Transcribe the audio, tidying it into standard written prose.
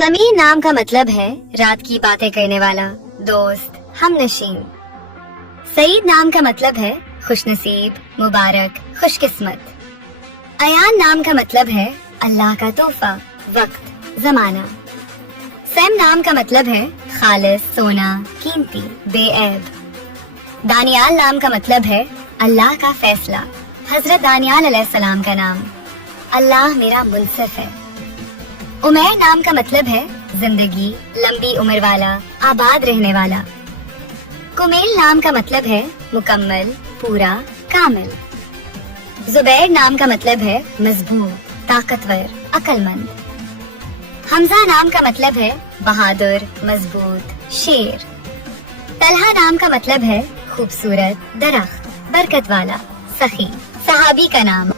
समीर नाम का मतलब है रात की बातें करने वाला, दोस्त, हमनशीन। सईद नाम का मतलब है खुशनसीब, मुबारक, खुशकिस्मत। अयान नाम का मतलब है अल्लाह का तोहफा, वक्त, जमाना। सैम नाम का मतलब है खालिस, सोना, कीमती, बेऐब। दानियाल नाम का मतलब है अल्लाह का फैसला, हजरत दानियाल अलैहिस्सलाम का नाम। अल्लाह मेरा मुनसिफ है। उमैर नाम का मतलब है जिंदगी, लंबी उम्र वाला, आबाद रहने वाला। कुमेल नाम का मतलब है मुकम्मल, पूरा, कामिल। जुबैर नाम का मतलब है मजबूत, ताकतवर, अक्लमंद। हमजा नाम का मतलब है बहादुर, मजबूत, शेर। तलहा नाम का मतलब है खूबसूरत, दरख्त, बरकत वाला, सखी। सहाबी का नाम